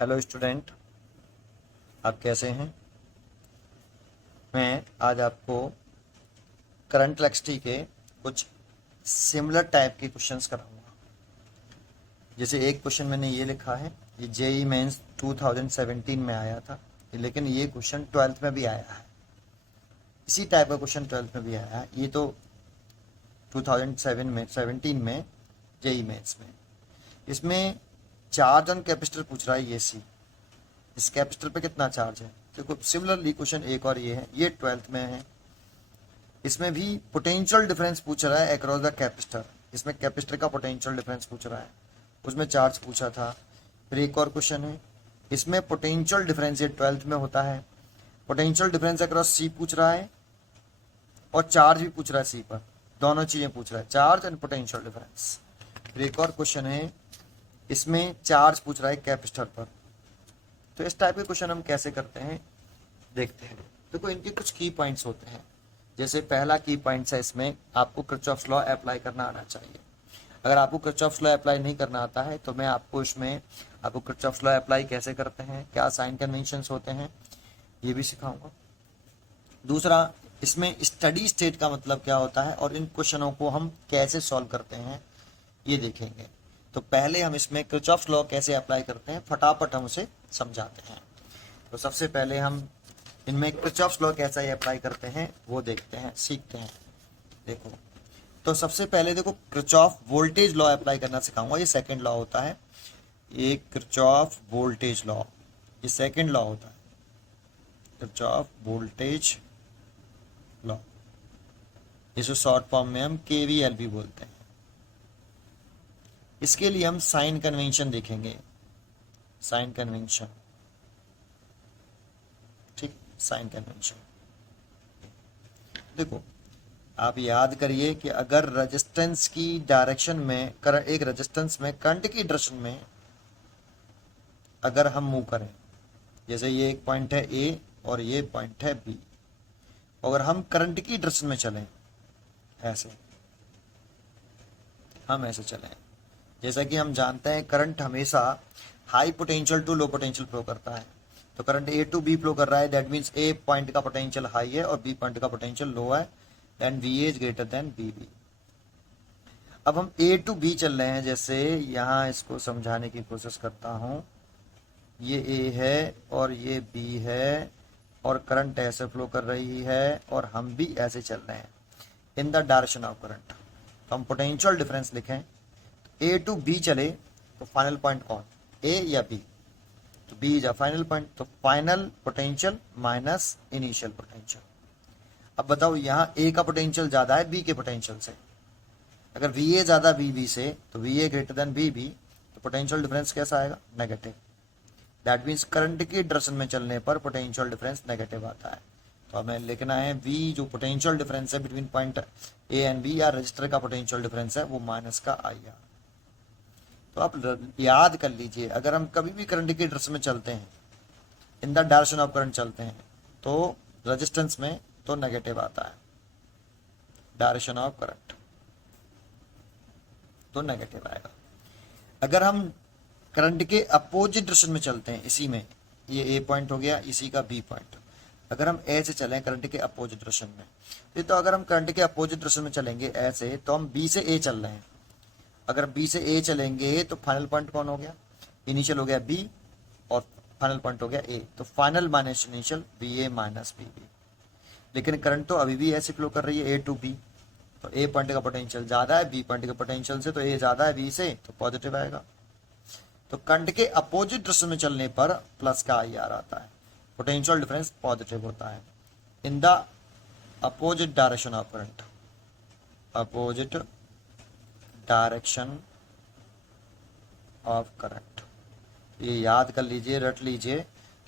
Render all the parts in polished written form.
Hello student, आप कैसे हैं। मैं आज आपको करंट इलेक्ट्रिसिटी के कुछ सिमिलर टाइप के क्वेश्चंस कराऊंगा। जैसे एक क्वेश्चन मैंने ये लिखा है, ये जेई मेंस 2017 में आया था, लेकिन ये क्वेश्चन 12th में भी आया है। इसी टाइप का क्वेश्चन 12th में भी आया है। ये तो 2007 में 17 में जेई मेंस में इसमें चार्ज ऑन कैपेसिटर पूछ रहा है, ये सी। इस कैपेसिटर पे कितना चार्ज है। देखो सिमिलरली क्वेश्चन एक और ये है, ये 12th में है। इसमें भी पोटेंशियल डिफरेंस पूछ रहा है अक्रॉस द कैपेसिटर। इसमें कैपेसिटर का पोटेंशियल डिफरेंस पूछ रहा है, उसमें चार्ज पूछा था। फिर एक और क्वेश्चन है, इसमें पोटेंशियल डिफरेंस, ये 12th में होता है। पोटेंशियल डिफरेंस अक्रॉस सी पूछ रहा है और चार्ज भी पूछ रहा है सी पर। दोनों चीजें पूछ रहा है, चार्ज एंड पोटेंशियल डिफरेंस। फिर एक और क्वेश्चन है, इसमें चार्ज पूछ रहा है कैपेसिटर पर। तो इस टाइप के क्वेश्चन हम कैसे करते हैं देखते हैं। देखो इनके कुछ की पॉइंट्स होते हैं। जैसे पहला की पॉइंट है, इसमें आपको किरचॉफ्स लॉ अप्लाई करना आना चाहिए। अगर आपको किरचॉफ्स लॉ अप्लाई नहीं करना आता है तो मैं आपको इसमें आपको किरचॉफ्स लॉ अप्लाई कैसे करते हैं, क्या साइन कन्वेंशंस होते हैं, ये भी सिखाऊंगा। दूसरा, इसमें स्टडी स्टेट का मतलब क्या होता है और इन क्वेश्चनों को हम कैसे सॉल्व करते हैं ये देखेंगे। तो पहले हम इसमें किरचॉफ्स लॉ कैसे अप्लाई करते हैं फटाफट हम उसे समझाते हैं। तो सबसे पहले हम इनमें किरचॉफ्स लॉ कैसा अप्लाई करते हैं वो देखते हैं, सीखते हैं। देखो, तो सबसे पहले देखो किरचॉफ वोल्टेज लॉ अप्लाई करना सिखाऊंगा। ये सेकंड लॉ होता है, ये किरचॉफ वोल्टेज लॉ, ये सेकंड लॉ होता है, किरचॉफ वोल्टेज लॉ। इसे शॉर्ट फॉर्म में हम केवीएल भी बोलते हैं। इसके लिए हम साइन कन्वेंशन देखेंगे, साइन कन्वेंशन। ठीक, साइन कन्वेंशन। देखो आप याद करिए कि अगर रेजिस्टेंस की डायरेक्शन में एक रेजिस्टेंस में करंट की डायरेक्शन में अगर हम मूव करें, जैसे ये एक पॉइंट है ए और ये पॉइंट है बी, अगर हम करंट की डायरेक्शन में चलें, ऐसे हम ऐसे चलें, जैसा कि हम जानते हैं करंट हमेशा high potential to low potential flow करता है। तो current A to B flow कर रहा है, दैट मीन्स ए पॉइंट का पोटेंशियल हाई है और बी पॉइंट का पोटेंशियल लो है, then V A is greater than B B. अब हम ए टू बी चल रहे हैं, जैसे यहाँ इसको समझाने की कोशिश करता हूँ। ये ए है और ये बी है और करंट ऐसे फ्लो कर रही है और हम भी ऐसे चल रहे हैं in the direction of current. तो हम पोटेंशियल डिफरेंस लिखें, ए टू बी चले तो फाइनल पॉइंट कौन, ए या बी। तो B is a final point, तो final potential minus initial potential. अब बताओ यहाँ ए का पोटेंशियल ज्यादा है बी के पोटेंशियल से। अगर वी ए ज्यादा बी बी से तो V A greater than B B, तो पोटेंशियल डिफरेंस कैसा आएगा, नेगेटिव। दैट मीन्स करंट की डायरेक्शन में चलने पर पोटेंशियल डिफरेंस नेगेटिव आता है। तो हमें लिखना है वी, जो पोटेंशियल डिफरेंस है between point A and B या रजिस्टर का पोटेंशियल डिफरेंस है वो माइनस का आई आर। तो आप याद कर लीजिए, अगर हम कभी भी करंट की डायरेक्शन में चलते हैं, in the direction of current चलते हैं, तो रेजिस्टेंस में तो नेगेटिव आता है, डायरेक्शन ऑफ करंट तो नेगेटिव आएगा। अगर हम करंट के अपोजिट डायरेक्शन में चलते हैं, इसी में ये ए पॉइंट हो गया, इसी का बी पॉइंट, अगर हम ए से चलें करंट के अपोजिट डायरेक्शन में, तो अगर हम करंट के अपोजिट डायरेक्शन में चलेंगे ऐसे, तो हम बी से ए चल रहे हैं। अगर बी से ए चलेंगे तो फाइनल पॉइंट कौन हो गया, इनिशियल हो गया बी और फाइनल पॉइंट हो गया ए, तो फाइनल माइनस इनिशियल बी ए माइनस बी बी। लेकिन करंट तो अभी भी ऐसे फ्लो कर रही है ए टू बी, तो ए पॉइंट का पोटेंशियल ज्यादा है बी पॉइंट के पोटेंशियल से, तो ए ज्यादा है बी से, तो पॉजिटिव आएगा। तो करंट के अपोजिट डायरेक्शन में चलने पर प्लस का आई आर आता है, पोटेंशियल डिफरेंस पॉजिटिव होता है in the opposite direction of current, opposite direction of current. ये याद कर लीजिए, रट लीजिए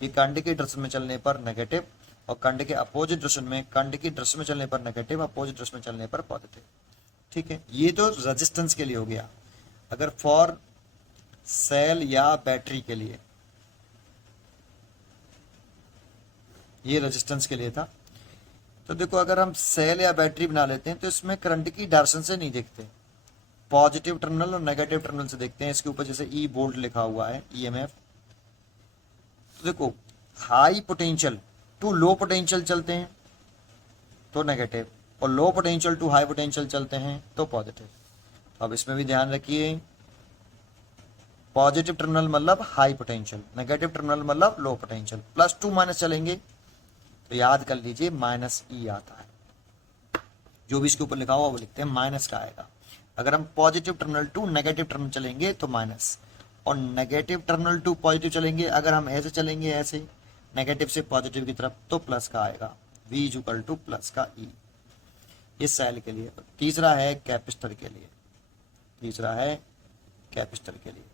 कि करंट की डायरेक्शन में चलने पर नेगेटिव और करंट के अपोजिट डायरेक्शन में, करंट की डायरेक्शन में चलने पर नेगेटिव, अपोजिट डायरेक्शन में चलने पर पॉजिटिव। ठीक है, ये तो रेजिस्टेंस के लिए हो गया। अगर फॉर सेल या बैटरी के लिए, ये रेजिस्टेंस के लिए था। तो देखो अगर हम सेल या बैटरी बना लेते हैं तो इसमें करंट की डायरेक्शन से नहीं देखते, पॉजिटिव टर्मिनल और नेगेटिव टर्मिनल से देखते हैं। इसके ऊपर जैसे ई बोल्ट लिखा हुआ है, ईएमएफ, तो देखो high potential to low potential चलते हैं तो नेगेटिव, और low potential to high potential चलते हैं तो पॉजिटिव। अब इसमें भी ध्यान रखिए, पॉजिटिव टर्मिनल मतलब हाई पोटेंशियल, नेगेटिव टर्मिनल मतलब low potential. Plus to minus चलेंगे तो याद कर लीजिए माइनस ई आता है, जो भी इसके ऊपर लिखा हुआ वो लिखते हैं माइनस का आएगा। अगर हम positive terminal to negative terminal चलेंगे तो माइनस, और नेगेटिव टर्मिनल टू पॉजिटिव चलेंगे, अगर हम ऐसे चलेंगे ऐसे नेगेटिव से पॉजिटिव की तरफ तो प्लस का आएगा, V is equal two plus का ई। ये सेल के लिए। तीसरा है कैपेसिटर के लिए, तीसरा है कैपेसिटर के लिए।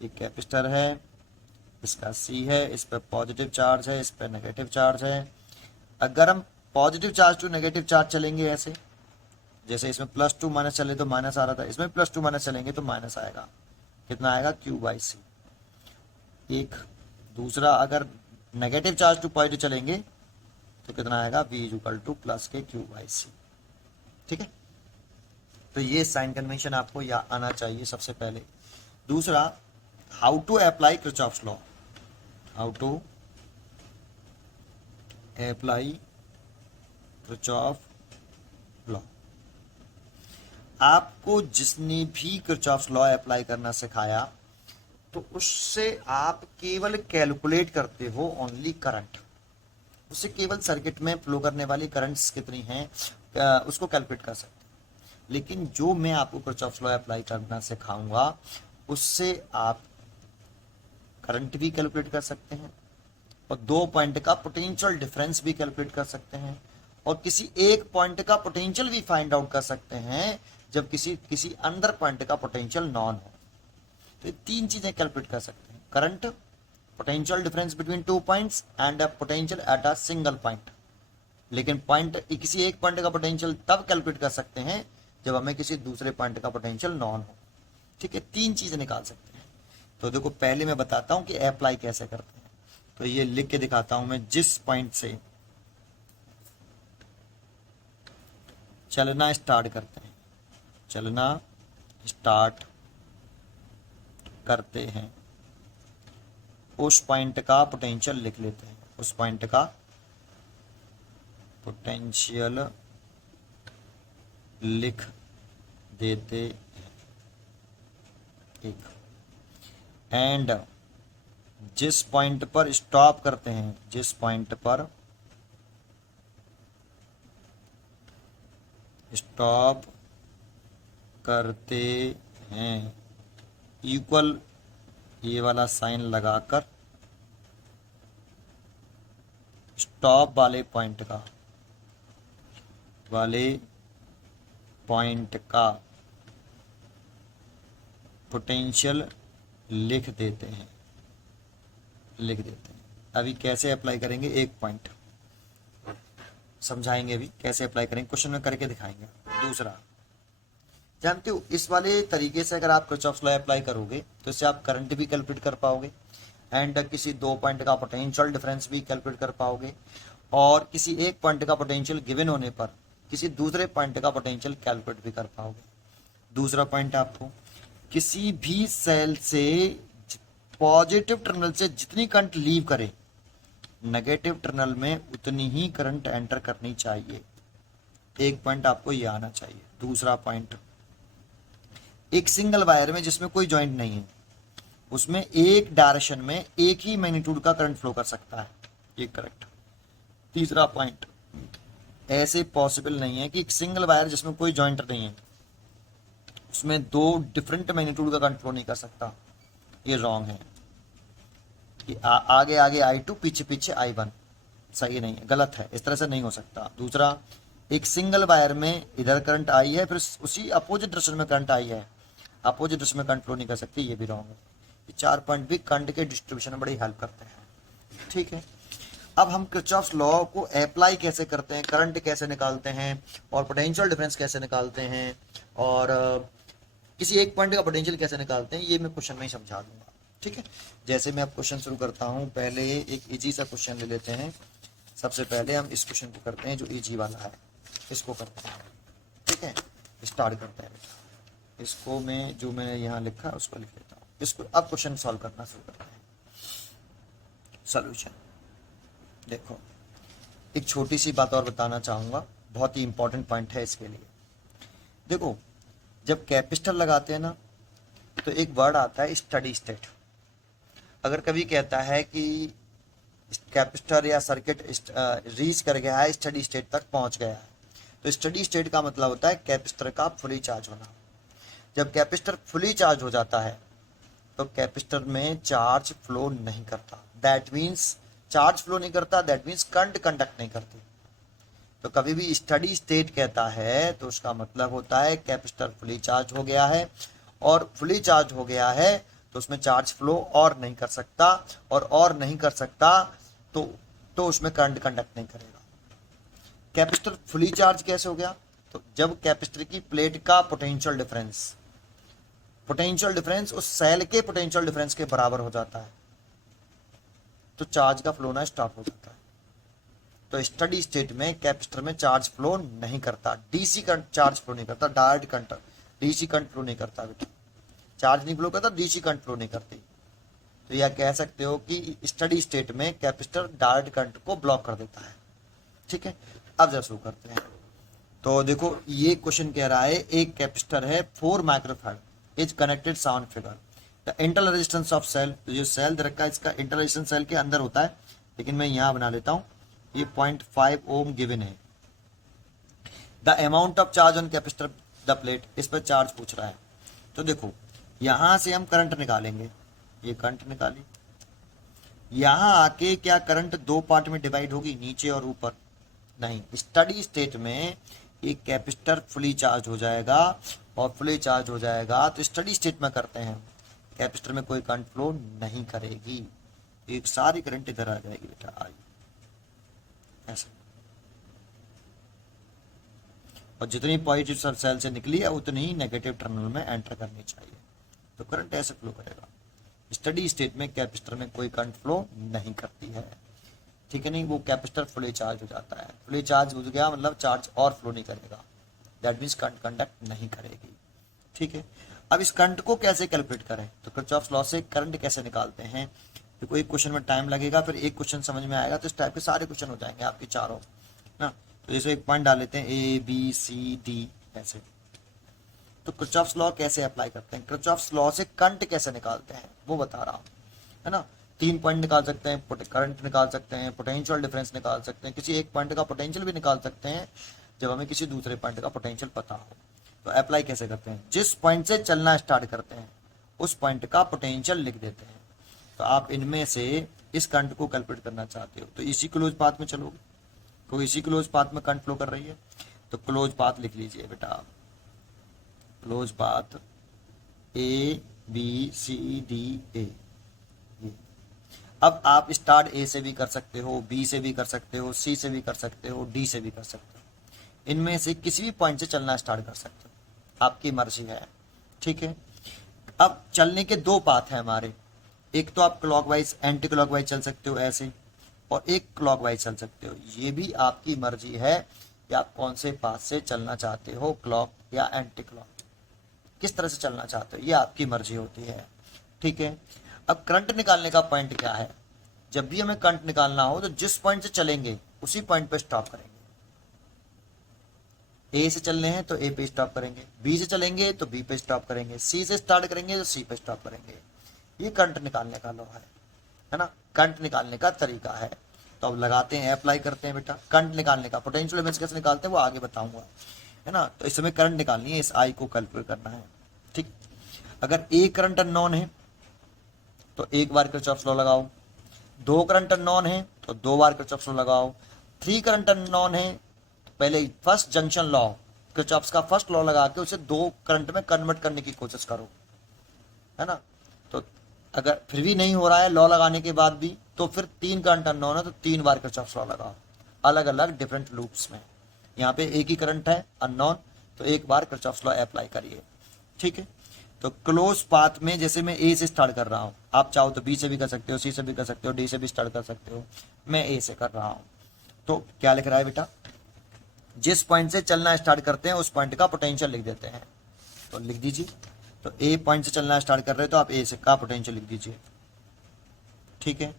ये कैपेसिटर है, इसका C है, इस पर पॉजिटिव चार्ज है, इस पर नेगेटिव चार्ज है। अगर हम positive charge to negative charge चलेंगे ऐसे, जैसे इसमें प्लस टू माइनस चले तो माइनस आ रहा था, इसमें प्लस टू माइनस चलेंगे तो माइनस आएगा। कितना आएगा? Q/C। एक दूसरा, अगर नेगेटिव चार्ज टू पॉजिटिव चलेंगे तो कितना आएगा? V is equal two plus के Q/C। ठीक है, तो ये साइन कन्वेंशन आपको आना चाहिए सबसे पहले। दूसरा, how to apply Kirchhoff's law, how to apply Kirchhoff law. आपको जिसने भी किरचॉफ्स लॉ अप्लाई करना सिखाया तो उससे आप केवल कैलकुलेट करते हो ओनली करंट, उससे केवल सर्किट में फ्लो करने वाली करंट्स कितनी हैं उसको कैलकुलेट कर सकते हैं। लेकिन जो मैं आपको किरचॉफ्स लॉ अप्लाई करना सिखाऊंगा उससे आप करंट भी कैलकुलेट कर सकते हैं, और दो पॉइंट का पोटेंशियल डिफरेंस भी कैलकुलेट कर सकते हैं, और किसी एक पॉइंट का पोटेंशियल भी फाइंड आउट कर सकते हैं जब किसी अंदर पॉइंट का पोटेंशियल नॉन हो। तो ये तीन चीजें कैलकुलेट कर सकते हैं, current, potential difference between two points and a potential at a single point. लेकिन पॉइंट, किसी एक पॉइंट का पोटेंशियल तब कैलकुलेट कर सकते हैं जब हमें किसी दूसरे पॉइंट का पोटेंशियल नॉन हो। ठीक है, तीन चीजें निकाल सकते हैं। तो देखो पहले मैं बताता हूं कि अप्लाई कैसे करते हैं। तो ये लिख के दिखाता हूं मैं, जिस पॉइंट से चलना स्टार्ट करते हैं, चलना स्टार्ट करते हैं, उस पॉइंट का पोटेंशियल लिख लेते हैं, उस पॉइंट का पोटेंशियल लिख देते हैं एक। एंड जिस पॉइंट पर स्टॉप करते हैं, जिस पॉइंट पर स्टॉप करते हैं, इक्वल ये वाला साइन लगाकर स्टॉप वाले पॉइंट का पोटेंशियल लिख देते हैं। अभी कैसे अप्लाई करेंगे, एक पॉइंट समझाएंगे, अभी कैसे अप्लाई करेंगे, क्वेश्चन में करके दिखाएंगे। दूसरा, जानते हो इस वाले तरीके से अगर आप किरचॉफ्स लॉ अप्लाई करोगे तो इससे आप करंट भी कैलकुलेट कर पाओगे, एंड किसी दो पॉइंट का पोटेंशियल डिफरेंस भी कैलकुलेट कर पाओगे, और किसी एक पॉइंट का पोटेंशियल गिवन होने पर किसी दूसरे पॉइंट का पोटेंशियल कैलकुलेट भी कर पाओगे। दूसरा पॉइंट, आपको किसी भी सेल से पॉजिटिव टर्मिनल से जितनी करंट लीव करे, नेगेटिव टर्मिनल में उतनी ही करंट एंटर करनी चाहिए। एक पॉइंट आपको ये आना चाहिए। दूसरा पॉइंट, एक सिंगल वायर में जिसमें कोई जॉइंट नहीं है, उसमें एक डायरेक्शन में एक ही मैग्नीट्यूड का करंट फ्लो कर सकता है, ये करेक्ट। तीसरा पॉइंट, ऐसे पॉसिबल नहीं है कि एक सिंगल वायर जिसमें कोई जॉइंट नहीं है उसमें दो डिफरेंट मैग्नीट्यूड का करंट फ्लो नहीं कर सकता, ये रॉन्ग है। कि आगे आगे I2 पीछे पीछे I1, सही नहीं है, गलत है, इस तरह से नहीं हो सकता। दूसरा, एक सिंगल वायर में इधर करंट आई है, फिर उसी अपोजिट डायरेक्शन में करंट आई है, अपोजिट डायरेक्शन में करंट फ्लो नहीं कर सकती, ये भी रॉन्ग है। ये चार पॉइंट भी करंट के डिस्ट्रीब्यूशन में बड़ी हेल्प करते हैं। ठीक है, अब हम किरचॉफ्स लॉ को अप्लाई कैसे करते हैं, करंट कैसे निकालते हैं, और पोटेंशियल डिफरेंस कैसे निकालते हैं, और किसी एक पॉइंट का पोटेंशियल कैसे निकालते हैं, ये मैं क्वेश्चन में ही समझा दूंगा। ठीक है, जैसे मैं अब क्वेश्चन शुरू करता हूँ, पहले एक इजी सा क्वेश्चन ले लेते हैं। सबसे पहले हम इस क्वेश्चन को करते हैं जो इजी वाला है, इसको करते हैं। ठीक है, स्टार्ट करते हैं। इसको मैं जो मैंने यहाँ लिखा उसको लिख लेता हूँ। इसको अब क्वेश्चन सॉल्व करना शुरू करते हैं। सोल्यूशन। देखो एक छोटी सी बात और बताना चाहूँगा, बहुत ही इंपॉर्टेंट पॉइंट है इसके लिए। देखो जब कैपेसिटर लगाते हैं ना तो एक वर्ड आता है स्टडी स्टेट। अगर कभी कहता है कि कैपेसिटर या सर्किट रीच कर गया है, स्टडी स्टेट तक पहुंच गया है, तो स्टडी स्टेट का मतलब होता है कैपेसिटर का फुली चार्ज होना। जब कैपेसिटर फुली चार्ज हो जाता है तो कैपेसिटर में चार्ज फ्लो नहीं करता, दैट मीन्स चार्ज फ्लो नहीं करता, दैट मीन्स करंट कंडक्ट नहीं करती। तो कभी भी स्टडी स्टेट कहता है तो उसका मतलब होता है कैपेसिटर फुली चार्ज हो गया है, और फुली चार्ज हो गया है तो उसमें चार्ज फ्लो और नहीं कर सकता, और नहीं कर सकता तो उसमें करंट कंडक्ट नहीं करेगा। कैपेसिटर फुली चार्ज कैसे हो गया? तो जब कैपेसिटर की प्लेट का पोटेंशियल डिफरेंस उस सेल के पोटेंशियल डिफरेंस के बराबर हो जाता है तो चार्ज का फ्लो ना स्टॉप हो जाता है। तो स्टडी स्टेट में कैपेसिटर में चार्ज फ्लो नहीं करता, डीसी करंट चार्ज फ्लो नहीं करता, direct current DC current flow नहीं करता बेटा, चार्ज नहीं फ्लो करता, डीसी करंट फ्लो नहीं करती। तो यह कह सकते हो कि स्टडी स्टेट में कैपेसिटर डायरेक्ट करंट को ब्लॉक कर देता है। ठीक है, अब जरा शुरू करते हैं। तो देखो ये क्वेश्चन कह रहा है एक कैपेसिटर है 4 microfarad is connected sound figure, the internal resistance of cell. तो जो सेल दे रखा है इसका इंटरनल रेजिस्टेंस सेल के अंदर होता है, लेकिन मैं यहाँ बना लेता हूँ, ये 0.5 ओम गिवन है। The amount of charge on capacitor the plate, इस पर चार्ज पूछ रहा है। तो देखो यहां से हम करंट निकालेंगे, ये करंट निकाली, यहां आके क्या करंट दो पार्ट में डिवाइड होगी, नीचे और ऊपर? नहीं, स्टडी स्टेट में एक कैपेसिटर फुली चार्ज हो जाएगा, और फुली चार्ज हो जाएगा तो स्टडी स्टेट में करते हैं कैपेसिटर में कोई करंट फ्लो नहीं करेगी, एक सारी करंट इधर आ जाएगी बेटा, आई ऐसा। और जितनी पॉजिटिव सेल से निकली है उतनी ही नेगेटिव टर्मिनल में एंटर करनी चाहिए, तो करंट ऐसे फ्लो करेगा। स्टडी स्टेट में कैपेसिटर में कोई करंट फ्लो नहीं करती है, ठीक है नहीं, वो कैपेसिटर फुली चार्ज हो जाता है। फुली चार्ज हो गया मतलब चार्ज और फ्लो नहीं करेगा, दैट मीन्स करंट कंडक्ट नहीं करेगी। ठीक है, अब इस करंट को कैसे कैलकुलेट करें? तो किरचॉफ्स लॉ से करंट कैसे निकालते हैं? देखो एक क्वेश्चन में टाइम लगेगा, फिर एक क्वेश्चन समझ में आएगा, तो इस टाइप के सारे क्वेश्चन हो जाएंगे आपके चारों ना। तो जैसे एक पॉइंट डाल लेते हैं ए बी सी डी ऐसे। तो किरचॉफ्स लॉ कैसे अप्लाई करते हैं, किरचॉफ्स लॉ से करंट कैसे निकालते हैं वो बता रहा हूँ, है ना। 3 पॉइंट निकाल सकते हैं, करंट निकाल सकते हैं, पोटेंशियल डिफरेंस निकाल सकते हैं, किसी एक पॉइंट का पोटेंशियल भी निकाल सकते हैं जब हमें किसी दूसरे पॉइंट का पोटेंशियल पता हो। तो अप्लाई कैसे करते हैं? जिस पॉइंट से चलना स्टार्ट करते हैं उस पॉइंट का पोटेंशियल लिख देते हैं। तो आप इनमें से इस करंट को कैलकुलेट करना चाहते हो तो इसी क्लोज पाथ में चलोगे, क्योंकि इसी क्लोज पाथ में करंट फ्लो कर रही है, तो क्लोज पाथ लिख लीजिए बेटा आप, close path A B C D A. अब आप स्टार्ट ए से भी कर सकते हो, बी से भी कर सकते हो, सी से भी कर सकते हो, डी से भी कर सकते हो, इनमें से किसी भी पॉइंट से चलना स्टार्ट कर सकते हो, आपकी मर्जी है। ठीक है, अब चलने के 2 पाथ हैं हमारे, एक तो आप क्लॉकवाइज एंटी क्लॉकवाइज चल सकते हो ऐसे, और एक क्लॉकवाइज चल सकते हो। ये भी आपकी मर्जी है कि आप कौन से पाथ से चलना चाहते हो, क्लॉक या एंटी क्लॉक, किस तरह से चलना चाहते हो, ये आपकी मर्जी होती है। ठीक है, अब करंट निकालने का पॉइंट क्या है? जब भी हमें करंट निकालना हो तो जिस पॉइंट से चलेंगे उसी पॉइंट पे स्टॉप करेंगे। ए से चलने हैं तो ए पे स्टॉप करेंगे, बी से चलेंगे तो बी पे स्टॉप करेंगे, सी से स्टार्ट करेंगे तो सी पे स्टॉप करेंगे। ये करंट निकालने का लॉ है ना, करंट निकालने का तरीका है। तो अब लगाते हैं, अप्लाई करते हैं बेटा। करंट निकालने का पोटेंशियल डिफरेंस कैसे निकालते हैं वो आगे बताऊंगा, है ना। तो इस समय करंट निकालनी है, इस आई को कैलकुलेट करना है। ठीक, अगर ए करंट अननोन है तो एक बार किरचॉफ्स लॉ लगाओ, 2 करंट अननोन है तो 2 बार किरचॉफ्स लॉ लगाओ, 3 करंट अननोन है तो पहले फर्स्ट जंक्शन लॉ किरचॉफ्स का फर्स्ट लॉ लगा के उसे 2 करंट में कन्वर्ट करने की कोशिश करो, है ना। तो अगर फिर भी नहीं हो रहा है लॉ लगाने के बाद भी, तो फिर 3 करंट अननोन है तो 3 बार किरचॉफ्स लॉ लगाओ, अलग अलग डिफरेंट लूप्स में। यहाँ पे एक ही करंट है अननोन तो एक बार किरचॉफ्स लॉ अप्लाई करिए। ठीक है, तो क्लोज पाथ में जैसे मैं ए से स्टार्ट कर रहा हूं, आप चाहो तो बी से भी कर सकते हो, सी से भी कर सकते हो, डी से भी स्टार्ट कर सकते हो, मैं ए से कर रहा हूं। तो क्या लिख रहा है बेटा? जिस पॉइंट से चलना स्टार्ट करते हैं उस पॉइंट का पोटेंशियल लिख देते हैं, तो लिख दीजिए। तो ए पॉइंट से चलना स्टार्ट कर रहे हो तो आप ए से का पोटेंशियल लिख दीजिए। ठीक है,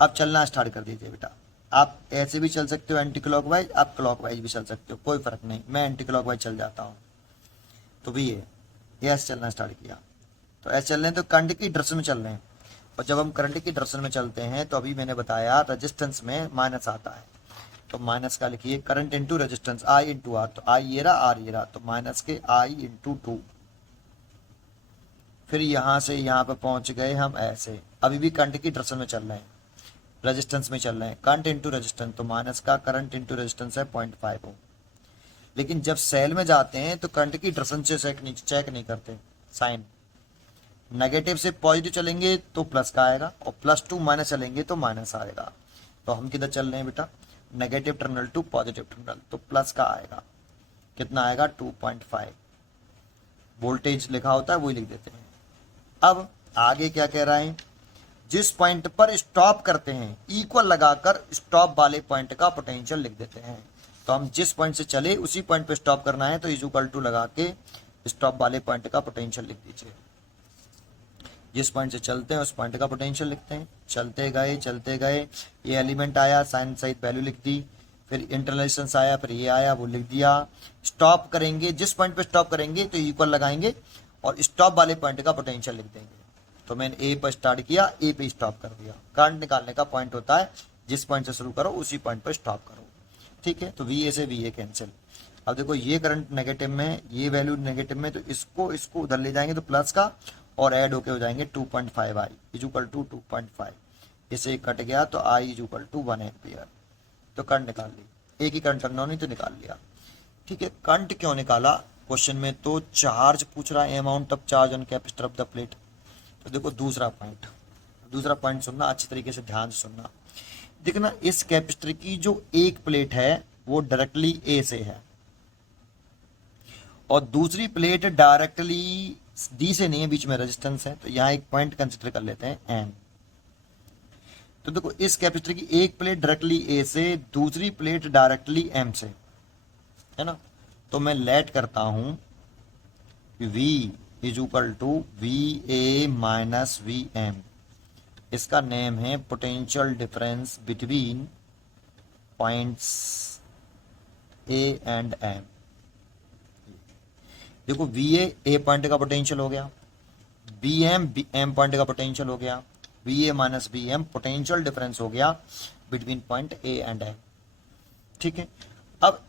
अब चलना स्टार्ट कर दीजिए बेटा। आप ऐसे भी चल सकते हो एंटी क्लॉकवाइज, आप क्लॉकवाइज भी चल सकते हो, कोई फर्क नहीं, मैं एंटी क्लॉकवाइज चल जाता हूँ। तो भी ये ऐसे चलना स्टार्ट किया, तो ऐसे चल रहे हैं तो करंट की डायरेक्शन में चल रहे हैं। और जब हम करंट की डायरेक्शन में चलते हैं तो अभी मैंने बताया रेजिस्टेंस में माइनस आता है, तो माइनस का लिखिए current into resistance, I into R, तो आई ये रहा आर ये रहा, तो माइनस के आई इंटू 2। फिर यहाँ से यहाँ पे पहुंच गए हम ऐसे, अभी भी करंट की डायरेक्शन में चल रहे हैं, रेजिस्टेंस में चल रहे हैं, करंट इंटू रेजिस्टेंस, तो माइनस का करंट इंटू रेजिस्टेंस है 0.5 ओम। लेकिन जब सेल में जाते हैं तो करंट की डायरेक्शन से चेक नहीं करते, साइन नेगेटिव से पॉजिटिव चलेंगे तो प्लस का आएगा, और प्लस टू माइनस चलेंगे तो माइनस आएगा। तो हम किधर चल रहे हैं बेटा, negative terminal to positive terminal, तो प्लस का आएगा, कितना आएगा 2.5। वोल्टेज लिखा होता है वही लिख देते हैं। अब आगे क्या कह रहा है, जिस पॉइंट पर स्टॉप करते हैं इक्वल लगाकर स्टॉप वाले पॉइंट का पोटेंशियल लिख देते हैं। तो हम जिस पॉइंट से चले उसी पॉइंट पे स्टॉप करना है, तो इज इक्वल टू लगा के स्टॉप वाले पॉइंट का पोटेंशियल लिख दीजिए। जिस पॉइंट से चलते हैं उस पॉइंट का पोटेंशियल लिखते हैं, चलते गए, ये एलिमेंट आया, साइन सहित वैल्यू लिख दी, फिर इंटरलेशंस आया, फिर ये आया, वो लिख दिया। स्टॉप करेंगे, जिस पॉइंट पे स्टॉप करेंगे तो इक्वल लगाएंगे और स्टॉप वाले पॉइंट का पोटेंशियल लिख देंगे। तो मैंने ए पर स्टार्ट किया, ए पे स्टॉप कर दिया। करंट निकालने का पॉइंट होता है जिस पॉइंट से शुरू करो उसी पॉइंट पर स्टॉप करो, ठीक है। तो वी ए से वी ए कैंसिल। अब देखो ये करंट नेगेटिव में, ये वैल्यू नेगेटिव में, तो इसको उधर ले जाएंगे तो प्लस का, और ऐड होके हो जाएंगे 2.5 आई इज इक्वल टू 2.5। इसे कट गया तो आई इज इक्वल टू 1 एम्पियर। तो करंट निकाल ली, एक ही करंट करना नहीं तो निकाल लिया, ठीक है। करंट क्यों निकाला क्वेश्चन में, तो चार्ज पूछ रहा है, amount of charge on capacitor of the plate. तो देखो दूसरा पॉइंट सुनना, अच्छी तरीके से ध्यान से सुनना। देखना इस कैपेसिटर की जो एक प्लेट है वो डायरेक्टली ए से है, और दूसरी प्लेट डायरेक्टली डी से नहीं है, बीच में रेजिस्टेंस है। तो यहाँ एक पॉइंट कंसिडर कर लेते हैं एन। तो देखो इस कैपेसिटर की एक प्लेट डायरेक्टली ए से, दूसरी प्लेट डायरेक्टली एम से, है ना। तो मैं लेट करता हूं V is equal to V A minus V M. इसका नेम है potential difference between points A and M. देखो वी ए पॉइंट का पोटेंशियल हो गया, बी एम पॉइंट का पोटेंशियल हो गया, V A minus B M potential difference हो गया between point A and M, ठीक है। अब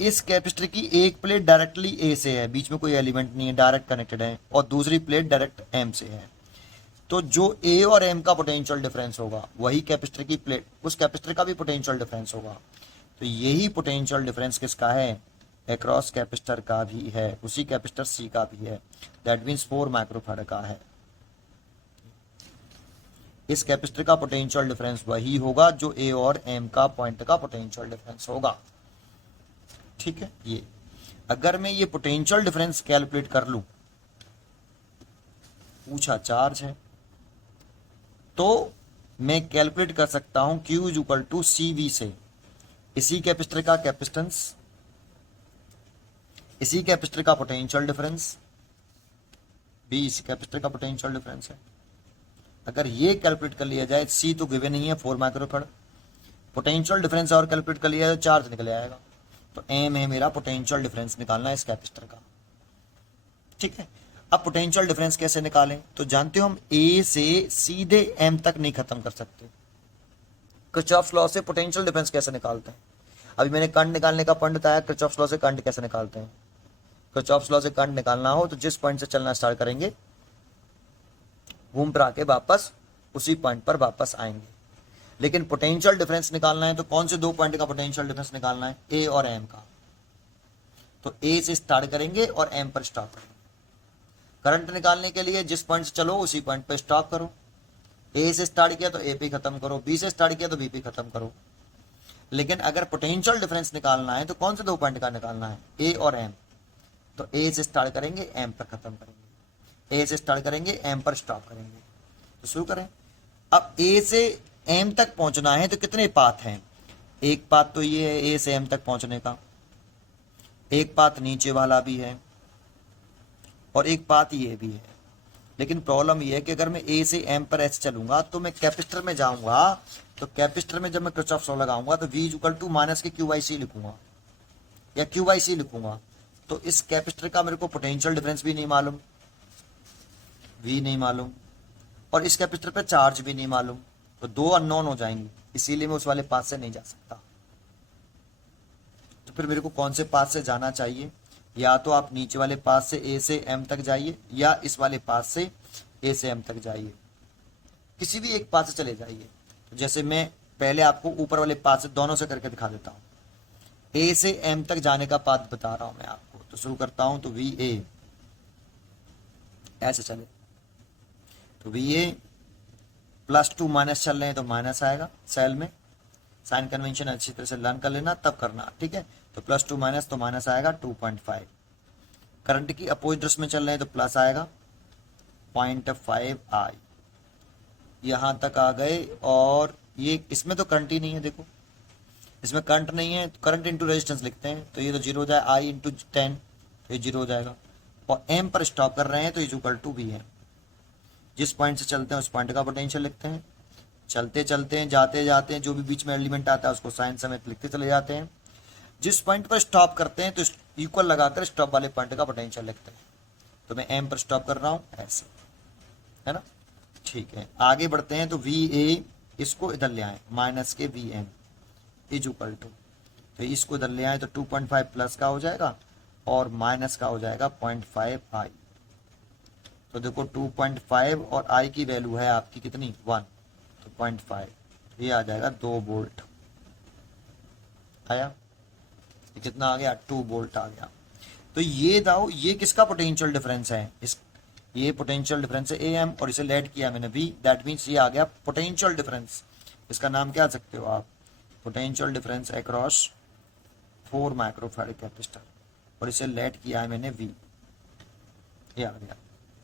इस कैपेसिटर की एक प्लेट डायरेक्टली ए से है, बीच में कोई एलिमेंट नहीं है, डायरेक्ट कनेक्टेड है, और दूसरी प्लेट डायरेक्ट एम से है। तो जो ए और एम का पोटेंशियल डिफरेंस होगा वही कैपेसिटर की प्लेट, उस कैपेसिटर का भी पोटेंशियल डिफरेंस होगा। तो यही पोटेंशियल डिफरेंस किसका है, अक्रॉस कैपेसिटर का भी है, उसी कैपेसिटर सी का भी है, दैट मीन्स 4 माइक्रोफैराड का है। इस कैपेसिटर का पोटेंशियल डिफरेंस वही होगा जो ए और एम का पॉइंट का पोटेंशियल डिफरेंस होगा, ठीक है। ये अगर मैं ये पोटेंशियल डिफरेंस कैलकुलेट कर लूं, पूछा चार्ज है, तो मैं कैलकुलेट कर सकता हूं Q is equal to C V से, इसी कैपेसिटर का कैपेसिटेंस, इसी कैपेसिटर का पोटेंशियल डिफरेंस, भी इसी कैपेसिटर का पोटेंशियल डिफरेंस है। अगर ये कैलकुलेट कर लिया जाए, सी तो गिवन नहीं है 4 माइक्रोफैराड, पोटेंशियल डिफरेंस और कैलकुलेट कर लिया जाए चार्ज निकल आएगा। तो एम है मेरा पोटेंशियल डिफरेंस निकालना है इस कैपेसिटर का, ठीक है। अब पोटेंशियल डिफरेंस कैसे निकालें, तो जानते हो हम ए से सीधे एम तक नहीं खत्म कर सकते। किरचॉफ्स लॉ से पोटेंशियल डिफरेंस कैसे निकालते हैं, अभी मैंने करंट निकालने का पॉइंट बताया, किरचॉफ्स लॉ से करंट कैसे निकालते हैं। किरचॉफ्स लॉ से करंट निकालना हो तो जिस पॉइंट से चलना स्टार्ट करेंगे घूम पर आके वापस उसी पॉइंट पर वापस आएंगे। लेकिन पोटेंशियल डिफरेंस निकालना है तो कौन से दो पॉइंट का पोटेंशियल डिफरेंस निकालना है, ए और एम का। तो ए से स्टार्ट करेंगे और एम पर स्टॉप करेंगे। करंट निकालने के लिए जिस पॉइंट से चलो उसी पॉइंट पर स्टॉप करो, ए से स्टार्ट किया तो ए पे खत्म करो, बी से स्टार्ट किया तो बी पे खत्म करो। लेकिन अगर पोटेंशियल डिफरेंस निकालना है तो कौन से दो पॉइंट का निकालना है, ए और एम। तो ए से स्टार्ट करेंगे एम पर खत्म करेंगे, ए से स्टार्ट करेंगे एम पर स्टॉप करेंगे। तो शुरू करें। अब ए से एम तक पहुंचना है तो कितने पाथ हैं, एक पाथ तो ये है ए से एम तक पहुंचने का, एक पाथ नीचे वाला भी है, और एक पाथ ये भी है। लेकिन प्रॉब्लम ये है कि अगर मैं ए से एम पर ऐसे चलूंगा तो मैं कैपेसिटर में जाऊंगा, तो कैपेसिटर में जब मैं किरचॉफ लॉ लगाऊंगा तो V इक्वल टू माइनस के क्यू बाई सी लिखूंगा या क्यू बाई सी लिखूंगा। तो इस कैपेसिटर का मेरे को पोटेंशियल डिफरेंस भी नहीं मालूम, V नहीं मालूम, और इस कैपेसिटर पे चार्ज भी नहीं मालूम, तो दो अननोन हो जाएंगी, इसीलिए मैं उस वाले पाथ से नहीं जा सकता। तो फिर मेरे को कौन से पाथ से जाना चाहिए? या तो आप नीचे वाले पाथ से ए से एम तक जाइए या इस वाले पाथ से ए से एम तक जाइए, किसी भी एक पाथ से चले जाइए। तो जैसे मैं पहले आपको ऊपर वाले पाथ से दोनों से करके दिखा देता हूँ। ए से एम तक जाने का पाथ बता रहा हूं मैं आपको, तो शुरू करता हूं। तो वी ए ऐसे चले, तो V A plus to minus चल रहे हैं तो माइनस आएगा सेल में। साइन कन्वेंशन अच्छी तरह से लर्न कर लेना तब करना, ठीक है। तो प्लस टू माइनस तो माइनस आएगा 2.5। करंट की अपोजिट दिशा में चल रहे हैं तो प्लस आएगा 0.5 आई। यहां तक आ गए, और ये इसमें तो करंट ही नहीं है, देखो इसमें करंट नहीं है, तो करंट इंटू रेजिस्टेंस लिखते हैं, तो ये तो जीरो हो जाए, आई इंटू 10 तो ये जीरो हो जाएगा। और एम पर स्टॉप कर रहे हैं तो इज इक्वल टू वी है। जिस पॉइंट से चलते हैं उस पॉइंट का पोटेंशियल लिखते हैं, चलते चलते हैं, जाते जाते हैं, जो भी बीच में एलिमेंट आता है उसको साइन समेत लिखते चले जाते हैं। जिस पॉइंट पर स्टॉप करते हैं तो इक्वल लगाकर स्टॉप वाले पॉइंट का पोटेंशियल लिखते हैं। तो मैं एम पर स्टॉप कर रहा हूँ ऐसे, है ना, ठीक है। आगे बढ़ते हैं, तो वी ए इसको इधर ले आए माइनस के V M is equal to, तो इसको इधर ले आए तो 2.5 प्लस का हो जाएगा और माइनस का हो जाएगा 0.5 आई। तो देखो 2.5 और आई की वैल्यू है आपकी कितनी 1, तो 0.5, ये आ जाएगा 2 वोल्ट आया। ये कितना आ गया 2 वोल्ट आ गया। तो ये दाओ ये किसका पोटेंशियल डिफरेंस है? इस ये पोटेंशियल डिफरेंस है ए एम, और इसे लेट किया मैंने बी, दैट मीन्स ये आ गया पोटेंशियल डिफरेंस। इसका नाम क्या सकते हो आप? Potential difference across 4 microfarad capacitor, और इसे लेट किया है मैंने V, ये आ गया।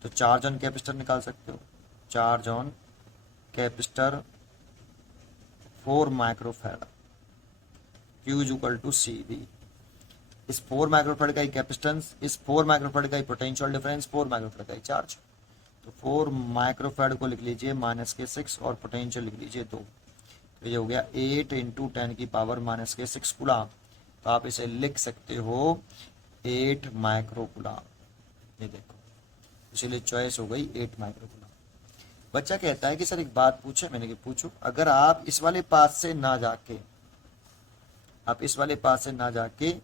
तो चार्ज ऑन कैपेसिटर निकाल सकते हो, charge on capacitor 4 microfarad Q is equal to CV। इस 4 माइक्रोफैराड का ही कैपेसिटेंस, इस 4 माइक्रोफैराड का ही पोटेंशियल डिफरेंस, 4 माइक्रोफैराड का ही चार्ज। तो 4 माइक्रोफैराड को लिख लीजिए माइनस के 6 और पोटेंशियल लिख लीजिए 2, तो ये हो गया 8 इंटू 10 की पावर माइनस के 6 कूलाम। तो आप इसे लिख सकते हो 8 माइक्रो कूलाम, ये देखो, इसीलिए चॉइस हो गई 8 माइक्रो कूलाम। बच्चा कहता है कि सर एक बात पूछे, मैंने कि पूछो। अगर आप इस वाले पाथ से ना जाके, आप इस वाले पाथ से ना जाके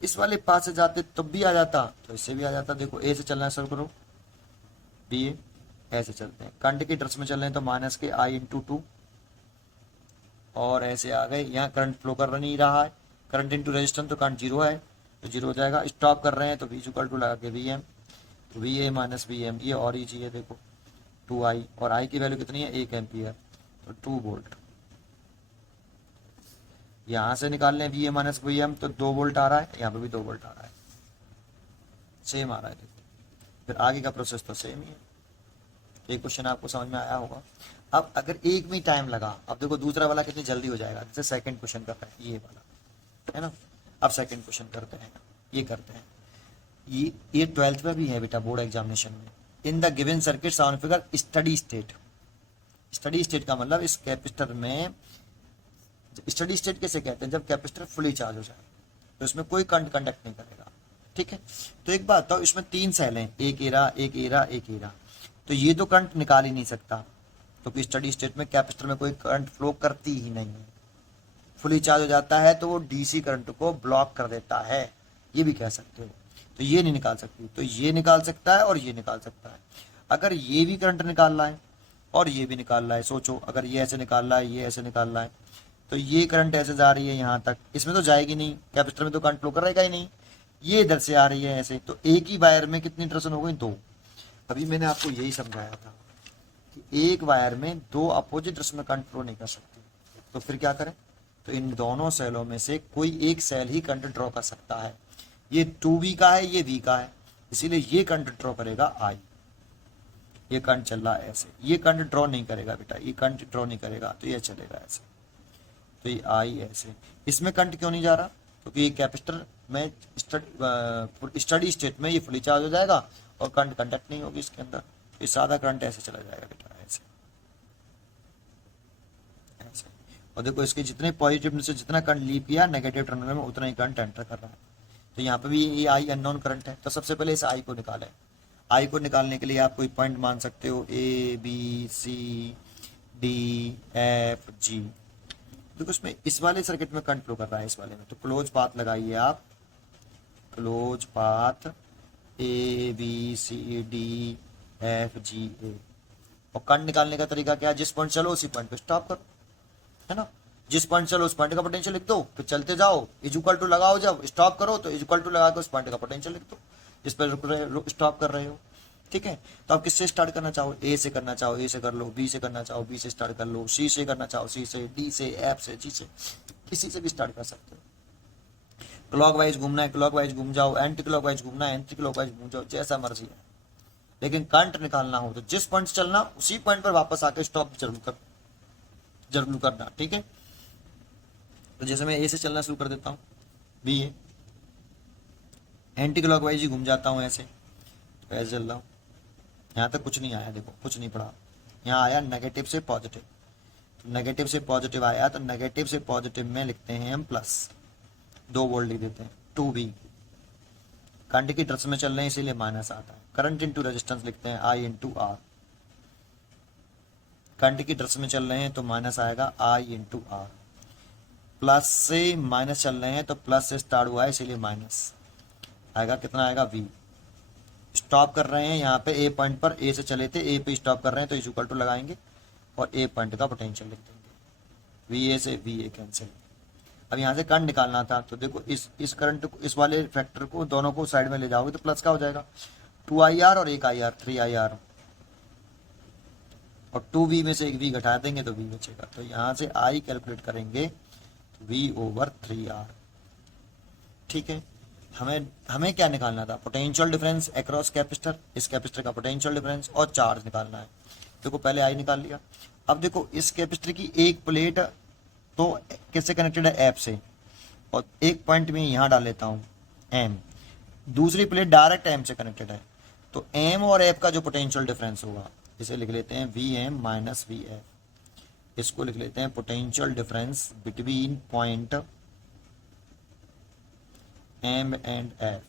इस वाले पाथ से जाते तब भी आ जाता, तो इससे भी आ जाता। देखो ए से चलना शुरू करो, बी ए ऐसे चलते हैं, करंट की ड्रेस में चल रहे हैं तो माइनस के आई इंटू 2, और ऐसे आ गए। यहाँ करंट फ्लो कर नहीं रहा है, करंट इंटू रेजिस्टेंस, तो करंट जीरो है तो जीरो हो जाएगा। स्टॉप कर रहे हैं तो वी इक्वल टू लगा के वी एम, तो V A minus V M, ये और ईजी है, देखो 2 आई, और आई की वैल्यू कितनी है 1 एम्पियर, तो 2 वोल्ट। यहाँ से निकाल लें V A minus V M, तो 2 वोल्ट आ रहा है, यहाँ पे भी 2 वोल्ट आ रहा है, सेम आ रहा है। देखो फिर आगे का प्रोसेस तो सेम ही है। ये क्वेश्चन आपको समझ में आया होगा। अब अगर एक में टाइम लगा, अब देखो दूसरा वाला कितनी जल्दी हो जाएगा। जैसे सेकंड क्वेश्चन कर रहे हैं ये वाला, है ना। अब सेकंड क्वेश्चन करते हैं, ये करते हैं। ये 12th में भी है बेटा बोर्ड एग्जामिनेशन में। In the given circuit sound figure steady state. Steady state का मतलब इस कैपेसिटर में, स्टडी स्टेट कैसे कहते हैं? जब कैपेसिटर फुली चार्ज हो जाए तो इसमें कोई करंट कंडक्ट नहीं करेगा, ठीक है। तो एक बात बताओ, इसमें 3 सेल हैं, एक एरा, एक एरा, एक एरा, तो ये तो करंट निकाल ही नहीं सकता, क्योंकि स्टडी स्टेट में कैपेसिटर में कोई करंट फ्लो करती ही नहीं है। फुली चार्ज हो जाता है तो वो डीसी करंट को ब्लॉक कर देता है, ये भी कह सकते हो। तो ये नहीं निकाल सकती, तो ये निकाल सकता है और ये निकाल सकता है। अगर ये भी करंट निकाल रहा है और ये भी निकाल रहा है, सोचो अगर ये ऐसे निकाल रहा है, ये ऐसे निकाल रहा है, तो ये करंट ऐसे जा रही है यहाँ तक, इसमें तो जाएगी नहीं, कैपेसिटर में तो करंट फ्लो करेगा ही नहीं। ये इधर से आ रही है ऐसे, तो एक ही वायर में कितनी इंटरेक्शन हो गई? 2। अभी मैंने आपको यही समझाया था कि एक वायर में 2 अपोजिट डायरेक्शन में करंट फ्लो नहीं कर सकती, तो फिर क्या करें? तो इन दोनों सेलों में से कोई एक सेल ही करंट ड्रॉ कर सकता है। ये 2V का है, ये V का है, इसीलिए ये करंट ड्रॉ करेगा I। ये करंट चल रहा है ऐसे, ये करंट ड्रॉ नहीं करेगा बेटा, ये करंट ड्रॉ नहीं करेगा, तो ये चलेगा ऐसे, तो ये I ऐसे। इसमें करंट क्यों नहीं जा रहा? क्योंकि ये कैपेसिटर में स्टडी स्टेट में ये फुली चार्ज हो जाएगा और करंट कंडक्ट नहीं होगी इसके अंदर, तो ये सादा करंट ऐसे चला जाएगा बेटा, ऐसे ऐसे। और देखो इसके जितने पॉजिटिव में से जितना करंट लीव किया नेगेटिव टर्मिनल में उतना ही करंट एंटर कर रहा है। तो यहाँ पे भी ये आई अननोन करंट है। तो सबसे पहले इस आई को निकालें। आई को निकालने के लिए आप कोई पॉइंट मान सकते हो, A B C D F G. देखो इसमें इस वाले सर्किट में करंट फ्लो कर रहा है, इस वाले में, तो क्लोज पाथ लगाइए आप, close path A B C D F G A. और करंट निकालने का तरीका क्या है, जिस पॉइंट चलो उसी पॉइंट पे स्टॉप करो, है ना। जिस पॉइंट चलो उस पॉइंट का पोटेंशियल लिख दो, फिर चलते जाओ, इक्वल टू लगाओ, जब स्टॉप करो तो इक्वल टू लगा के उस पॉइंट का पोटेंशियल लिख दो जिस पर रुक रहे स्टॉप कर रहे हो। ठीक है, तो आप किससे स्टार्ट करना चाहो, ए से करना चाहो ए से कर लो, बी से करना चाहो बी से स्टार्ट कर लो, सी से करना चाहो सी से, डी से, एफ से, जी से, किसी से भी स्टार्ट कर सकते हो। क्लॉकवाइज घूमना है क्लॉकवाइज घूम जाओ, एंटी क्लॉकवाइज घूमना है एंटी क्लॉकवाइज घूम जाओ, जैसा मर्जी है। लेकिन करंट निकालना हो तो जिस पॉइंट चलना उसी पॉइंट पर वापस आके स्टॉप जरूर करना। ठीक है, तो जैसे मैं ए से चलना शुरू कर देता हूँ, बी ए, एंटी क्लॉकवाइज ही घूम जाता हूँ ऐसे, तो ऐसे चल रहा हूँ। यहाँ तक कुछ नहीं आया, देखो कुछ नहीं पड़ा, यहाँ आया नेगेटिव से पॉजिटिव, तो नेगेटिव से पॉजिटिव आया, तो नेगेटिव से पॉजिटिव में लिखते हैं हम प्लस, 2 वोल्ट लिख देते हैं, 2V। करंट की डायरेक्शन में चल रहे हैं इसीलिए माइनस आता है। करंट इंटू रेजिस्टेंस लिखते हैं I इंटू आर। करंट की डायरेक्शन में चल रहे हैं तो माइनस आएगा I इंटू आर। प्लस से माइनस चल रहे हैं तो प्लस से स्टार्ट हुआ है इसीलिए माइनस आएगा, कितना आएगा V। स्टॉप कर रहे हैं यहाँ पे ए पॉइंट पर, ए से चले थे ए पे स्टॉप कर रहे हैं तो इज इक्वल टू लगाएंगे और ए पॉइंट का पोटेंशियल लिख देंगे, वी ए से वी ए कैंसिल। अब यहाँ से करंट निकालना था, तो देखो इस करंट को, इस वाले फैक्टर को दोनों को साइड में ले जाओगे तो प्लस का हो जाएगा, 2IR और 1IR, 3IR, और 2V में से एक V घटा देंगे तो V बचेगा। तो यहाँ से I कैलकुलेट करेंगे तो V ओवर 3R। ठीक है, हमें क्या निकालना था, पोटेंशियल डिफरेंस अक्रॉस कैपेसिटर, इस कैपेसिटर का पोटेंशियल डिफरेंस और चार्ज निकालना है। देखो पहले आई निकाल लिया। अब देखो इस कैपेसिटर की एक प्लेट तो किससे कनेक्टेड है, एफ से, और एक पॉइंट में यहाँ डाल लेता हूँ एम, दूसरी प्लेट डायरेक्ट एम से कनेक्टेड है, तो एम और एफ का जो पोटेंशियल डिफरेंस होगा इसे लिख लेते हैं V M minus V F. इसको लिख लेते हैं potential difference between point M and F,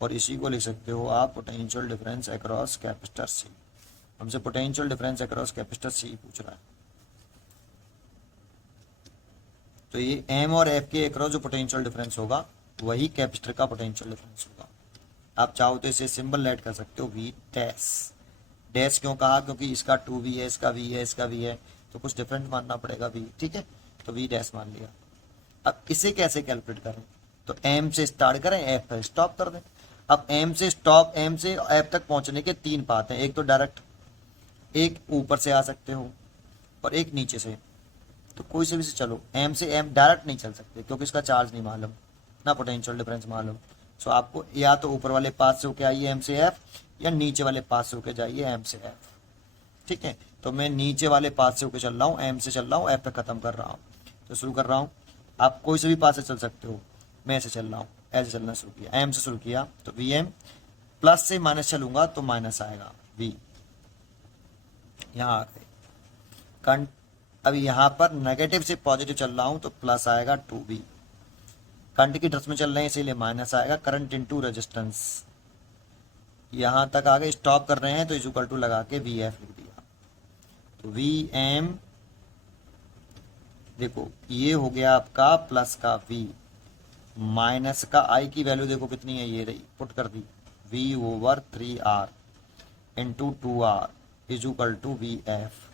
और इसी को लिख सकते हो आप potential difference across capacitor C. हमसे potential difference across capacitor C पूछ रहा है, तो ये एम और एफ के अक्रॉस जो पोटेंशियल डिफरेंस होगा वही कैपेसिटर का पोटेंशियल डिफरेंस होगा। आप चाहो तो इसे सिंबल ऐड कर सकते हो वी डैश। डैश क्यों कहा, क्योंकि इसका 2V है, इसका V है, इसका V है, तो कुछ डिफरेंट मानना पड़ेगा V। ठीक है, तो V डैश मान लिया। अब इसे कैसे कैलकुलेट करें, तो एम से स्टार्ट करें, एफ पर स्टॉप कर दें। अब एम से एफ तक पहुंचने के 3 पाथ हैं, एक तो डायरेक्ट, एक ऊपर से आ सकते हो और एक नीचे से। तो कोई से भी से चलो, एम से एम डायरेक्ट नहीं चल सकते क्योंकि इसका चार्ज नहीं मालूम ना पोटेंशियल डिफरेंस मालूम। सो आपको या तो ऊपर वाले पाथ से होके आइए एम से एफ, या नीचे वाले पाथ से होके जाइए एम से एफ। ठीक है, तो मैं नीचे वाले पाथ से होके चल रहा हूँ, एम से चल रहा हूँ, एफ पे खत्म कर रहा हूँ। तो शुरू कर रहा हूँ, आप कोई से भी पास से चल सकते हो, मैं ऐसे चल रहा हूँ, ऐसे चलना शुरू किया, एम से शुरू किया तो वी एम, प्लस से माइनस चलूंगा तो माइनस आएगा वी, यहाँ आ गए करंट। अब यहाँ पर नेगेटिव से पॉजिटिव चल रहा हूँ तो प्लस आएगा 2V, करंट की डायरेक्शन में चल रहे हैं इसीलिए माइनस आएगा, करंट इंटू रेजिस्टेंस। यहाँ तक आगे स्टॉप कर रहे हैं तो इज इक्वल टू लगा के वी एफ लिख दिया, तो वी एम, देखो ये हो गया आपका प्लस का V, माइनस का I की वैल्यू देखो कितनी है, ये रही, पुट कर दी, V over 3R into 2R is equal to V F.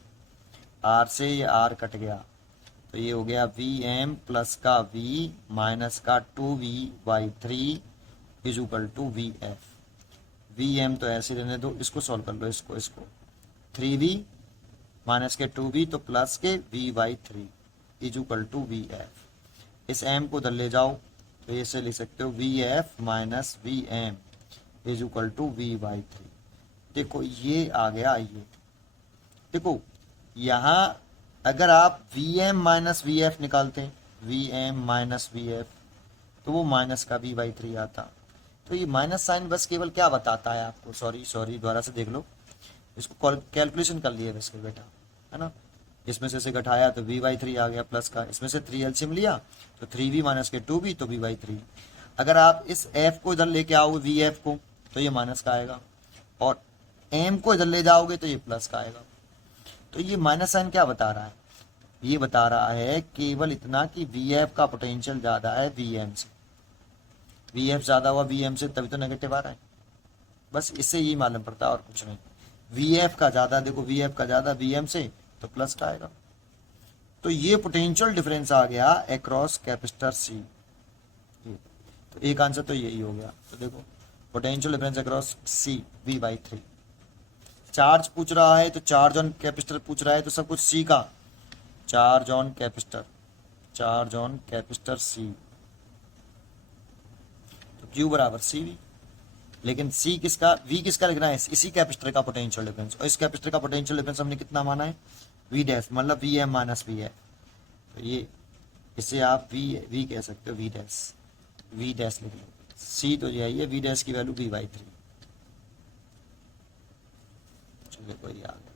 R से ये R कट गया तो ये हो गया वी एम प्लस का V माइनस का 2V/3 is equal to V F. V M तो ऐसे रहने दो, इसको सॉल्व कर लो, इसको 3V माइनस के 2V तो प्लस के V/3 is equal to V F. इस एम को उधर ले जाओ तो ऐसे लिख सकते हो V F minus V M is equal to V/3। देखो ये आ गया, ये देखो यहाँ अगर आप V M minus V F निकालते, V M minus V F, तो वो माइनस का V/3 आता। तो ये माइनस साइन बस केवल क्या बताता है आपको, सॉरी दोबारा से देख लो, इसको कैलकुलेशन कर लिए बस बेटा, है ना। इसमें से घटाया तो v/3 आ गया प्लस का, इसमें से 3 एलसीएम लिया तो 3v माइनस के 2v तो v/3। अगर आप इस f को इधर लेके आओगे vf को तो ये माइनस का आएगा, और m को इधर ले जाओगे तो ये प्लस का आएगा। तो ये माइनस साइन क्या बता रहा है, ये बता रहा है केवल इतना कि vf का पोटेंशियल ज़्यादा है vm से, vf ज़्यादा हुआ vm से तभी तो नेगेटिव आ रहा है, बस इससे यही मालूम पड़ता है और कुछ नहीं। vf का ज़्यादा, देखो vf का ज़्यादा vm से तो प्लस का आएगा। तो ये पोटेंशियल डिफरेंस आ गया अक्रॉस कैपेसिटर सी, तो एक आंसर तो यही हो गया। तो देखो पोटेंशियल डिफरेंस अक्रॉस सी v/3। चार्ज पूछ रहा है तो चार्ज ऑन कैपेसिटर पूछ रहा है, तो सब कुछ सी का, चार्ज ऑन कैपेसिटर सी, तो Q बराबर सी वी। लेकिन सी किसका, वी किसका लिखना है, इसी कैपेसिटर का पोटेंशियल डिफरेंस, और इस कैपेसिटर का पोटेंशियल डिफरेंस हमने कितना माना है, वी डैश, मतलब वी एम माइनस वी है। तो ये इसे आप वी कह सकते हो, वी डैश लिख लो, सी तो यही है, वी डैश की वैल्यू v/3। चलिए कोई याद है,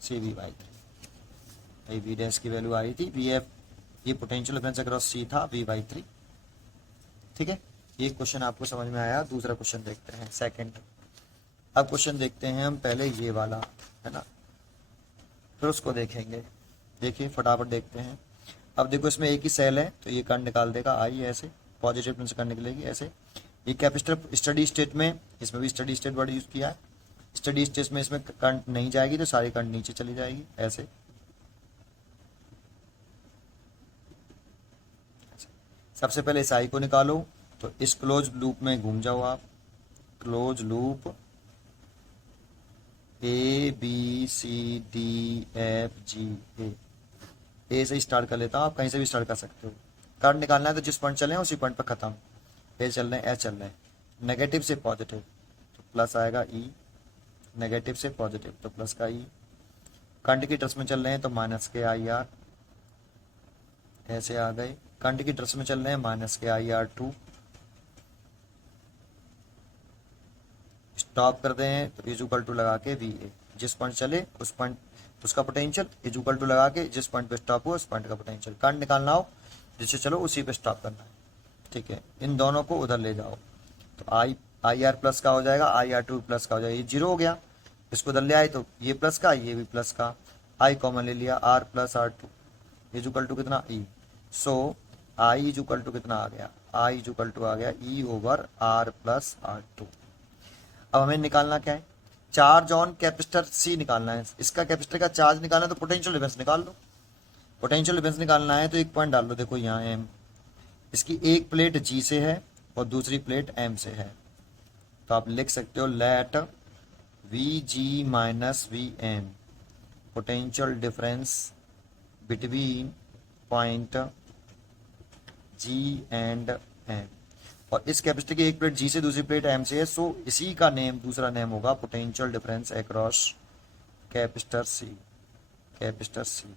सी v/3, वी डैश की वैल्यू आई थी वी एफ, ये पोटेंशियल डिफरेंस अक्रॉस सी था v/3। ठीक है, ये क्वेश्चन आपको समझ में आया। दूसरा क्वेश्चन देखते हैं, सेकंड। अब क्वेश्चन देखते हैं हम पहले ये वाला, है ना, फिर उसको देखेंगे। देखिए फटाफट देखते हैं। अब देखो इसमें एक ही सेल है तो ये करंट निकाल देगा आई, ऐसे पॉजिटिव टर्म से करंट निकलेगी ऐसे। ये कैपेसिटर स्टडी स्टेट में, इसमें भी स्टडी स्टेट वर्ड यूज किया है। स्टडी स्टेट में इसमें करंट नहीं जाएगी तो सारी करंट नीचे चली जाएगी ऐसे। सबसे पहले इस आई को निकालो, तो इस क्लोज लूप में घूम जाओ आप, क्लोज लूप ABCDFG, ए से स्टार्ट कर लेता हूँ, आप कहीं से भी स्टार्ट कर सकते हो। करंट निकालना है तो जिस पॉइंट चले हैं उसी पॉइंट पर खत्म, ए चल रहे हैं, एच चल रहे हैं, नेगेटिव से पॉजिटिव तो प्लस आएगा ई, नेगेटिव से पॉजिटिव तो प्लस का ई। करंट की टर्म्स में चल रहे हैं तो माइनस के IR, ऐसे आ गए। करंट की टर्म्स में चल रहे हैं माइनस के IR2, स्टॉप कर दें तो इज इक्वल टू लगा के VA, जिस पॉइंट चले उस पॉइंट उसका पोटेंशियल, इज इक्वल टू लगा के जिस पॉइंट पे स्टॉप हुआ उस पॉइंट का पोटेंशियल। करंट निकालना हो जिससे चलो उसी पे स्टॉप करना है। ठीक है, इन दोनों को उधर ले जाओ तो IR प्लस का हो जाएगा, IR2 प्लस का हो जाएगा, ये जीरो हो गया। इसको उधर ले आए तो ये प्लस का, ये भी प्लस का, आई कॉमन ले लिया, R plus R2 is equal to कितना E। So I is equal to कितना आ गया, आई इज इक्वल टू आ गया E over R plus R2। अब हमें निकालना क्या है, चार्ज ऑन कैपेसिटर सी निकालना है। इसका कैपेसिटर का चार्ज निकालना है तो पोटेंशियल डिफरेंस निकाल लो। पोटेंशियल डिफरेंस निकालना है तो एक पॉइंट डाल लो, देखो यहाँ एम, इसकी एक प्लेट जी से है और दूसरी प्लेट एम से है, तो आप लिख सकते हो let V G minus V M potential difference between point G and M. और इस कैपेसिटर की एक प्लेट जी से दूसरी प्लेट एम से है, सो इसी का नेम, दूसरा नेम होगा potential difference across capacitor C, capacitor C.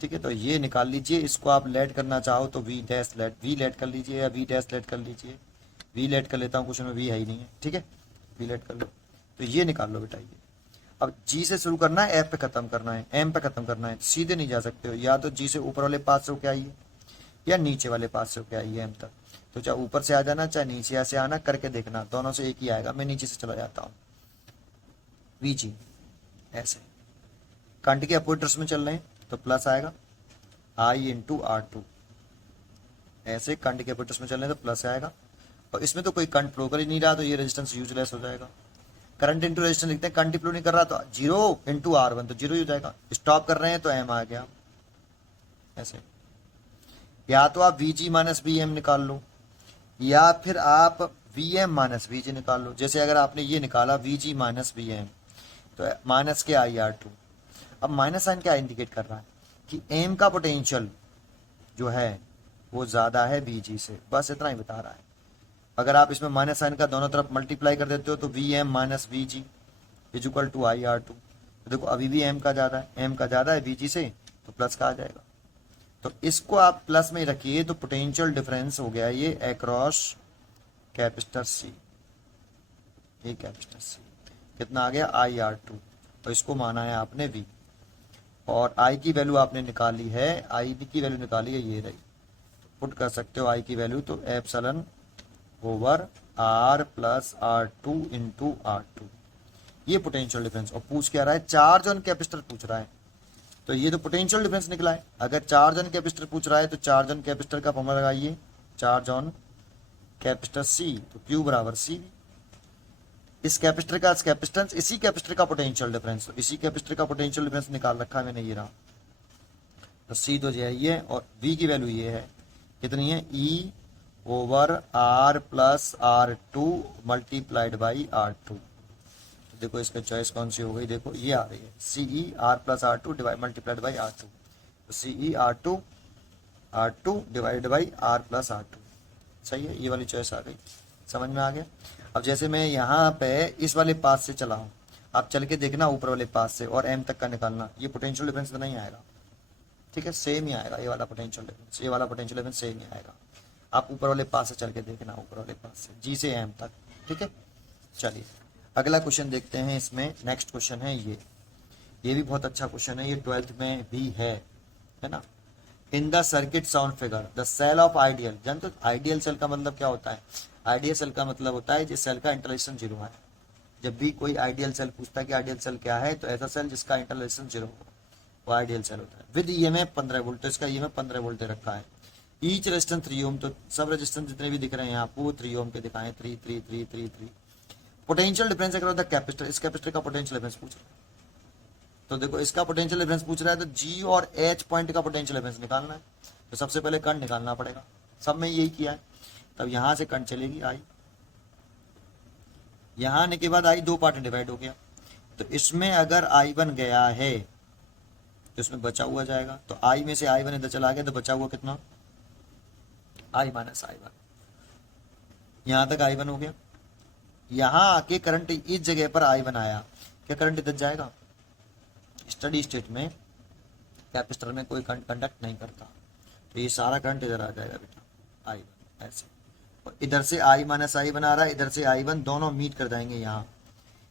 ठीक है, तो ये निकाल लीजिए। इसको आप लेट करना चाहो तो V dash let, V let कर लीजिए या वी डैश लेट कर लीजिए। वी लेट कर लेता हूँ, क्वेश्चन में वी है ही नहीं है। ठीक है, वी लेट कर लो, तो ये निकाल लो बेटा। ये अब जी से शुरू करना है, एफ पे खत्म करना है, एम पे खत्म करना है, सीधे नहीं जा सकते हो, या तो जी से ऊपर वाले पास से होके आइए या नीचे वाले पास से होके आइए एम तक। तो चाहे ऊपर से आ जाना चाहे नीचे से आना, करके देखना, दोनों से एक ही आएगा। मैं नीचे से चला जाता हूँ, वी जी ऐसे। करंट के अपोजिट में चल रहे हैं तो प्लस आएगा आई इंटू R2, ऐसे करंट के अपोजिट में चल रहे हैं तो प्लस आएगा। और इसमें तो कोई करंट फ्लो कर ही नहीं रहा तो ये रेजिस्टेंस यूजलेस हो जाएगा। करंट इंटू रेजिस्टेंस लिखते हैं, करंट फ्लो नहीं कर रहा तो 0 इंटू R1 तो 0 ही हो जाएगा। स्टॉप कर रहे हैं तो एम आ गया ऐसे। या तो आप VG माइनस VM निकाल लो, या फिर आप VM माइनस VG निकाल लो। जैसे अगर आपने ये निकाला VG माइनस VM तो माइनस के IR2। अब माइनस साइन क्या इंडिकेट कर रहा है कि एम का पोटेंशियल जो है वो ज़्यादा है VG से, बस इतना ही बता रहा है। अगर आप इसमें माइनस साइन का दोनों तरफ मल्टीप्लाई कर देते हो तो VM minus VG is equal to IR2। तो देखो अभी भी एम का ज़्यादा है, एम का ज़्यादा है VG से तो प्लस का आ जाएगा। तो इसको आप प्लस में रखिए तो पोटेंशियल डिफरेंस हो गया ये अक्रॉस कैपेसिटर सी, ये कैपेसिटर सी कितना आ गया IR2, तो इसको माना है आपने V, और I की वैल्यू आपने निकाली है, I की वैल्यू निकाली है ये रही, पुट कर सकते हो I की वैल्यू, तो epsilon over R plus R2 into R2, ये पोटेंशियल डिफरेंस। और पूछ क्या रहा है, चार्ज ऑन कैपेसिटर पूछ रहा है, तो ये तो पोटेंशियल डिफरेंस निकला है। अगर चार्ज ऑन कैपेसिटर पूछ रहा है तो चार्ज ऑन कैपेसिटर का फॉर्मूला लगाइए, चार्ज ऑन कैपेसिटर C, तो Q बराबर CV, इस कैपेसिटर का कैपेसिटेंस, इसी कैपेसिटर का पोटेंशियल डिफरेंस, तो इसी कैपेसिटर का पोटेंशियल डिफरेंस निकाल रखा है मैंने, ये रहा, तो C तो जो है ये, और V की वैल्यू ये है, कितनी है, E over R plus R2 multiplied by R2। तो देखो इसका चॉइस कौन सी हो गई, देखो ये आ रही है, CE R plus R2 divide multiplied by R2, तो CE R2 divide by R plus R2, सही है, ये वाली चॉइस आ गई, समझ में आ गया। अब जैसे मैं यहाँ पे इस वाले पास से चला हूँ, आप चल के देखना ऊपर वाले पास से और M तक का निकालना, ये पोटेंशियल डिफरेंस तो नहीं आएगा, ठीक है, सेम ही आएगा, ये वाला पोटेंशियल डिफरेंस, ये वाला पोटेंशियल डिफरेंस सेम ही आएगा। आप ऊपर वाले पास से चल के देखना, ऊपर वाले पास से G से M तक, ठीक है। चलिए अगला क्वेश्चन देखते हैं, इसमें नेक्स्ट क्वेश्चन है ये भी बहुत अच्छा क्वेश्चन है, ये 12th में भी है ना। In the circuit sound figure the cell of ideal, जानते हो आइडियल सेल का मतलब क्या होता है, आइडियल सेल का मतलब होता है जिस सेल का इंटरलेशन 0 है। जब भी कोई आइडियल सेल पूछता है कि आइडियल सेल क्या है, तो ऐसा सेल जिसका इंटरलेशन 0 हो वो आइडियल सेल होता है। विद ईएमएफ 15 वोल्ट, तो इसका ईएमएफ 15 वोल्ट दे रखा है। ईच रेजिस्टेंस 3 ओम, तो सब रेजिस्टेंस जितने भी दिख रहे हैं आपको वो 3 ओम के दिखाएं, 3 3 3 3 3। पोटेंशियल डिफरेंस अगर द कैपेसिटर, इस कैपेसिटर का पोटेंशियल डिफरेंस पूछ रहा है, तो देखो इसका पोटेंशियल डिफरेंस पूछ रहा है, तो G और H पॉइंट का पोटेंशियल डिफरेंस निकालना है, तो सबसे पहले करंट निकालना पड़ेगा, सब में यही किया है। तब यहां से करंट चलेगी I, यहां आने के बाद I दो पार्ट में डिवाइड हो गया, तो इसमें अगर I बन गया है तो इसमें बचा हुआ जाएगा, तो I में से I1 इधर चला गया, तो बचा हुआ कितना, I माइनस I1, यहां तक I1 हो गया। यहां आके करंट इस जगह पर I1 आया, क्या करंट इधर जाएगा, स्टडी स्टेट में कैपेसिटर में कोई करंट कंडक्ट नहीं करता, तो ये सारा करंट इधर आ जाएगा बेटा, I1 ऐसे, और इधर से I माइनस I1 आ रहा है, इधर से I1, दोनों मीट कर जाएंगे यहाँ,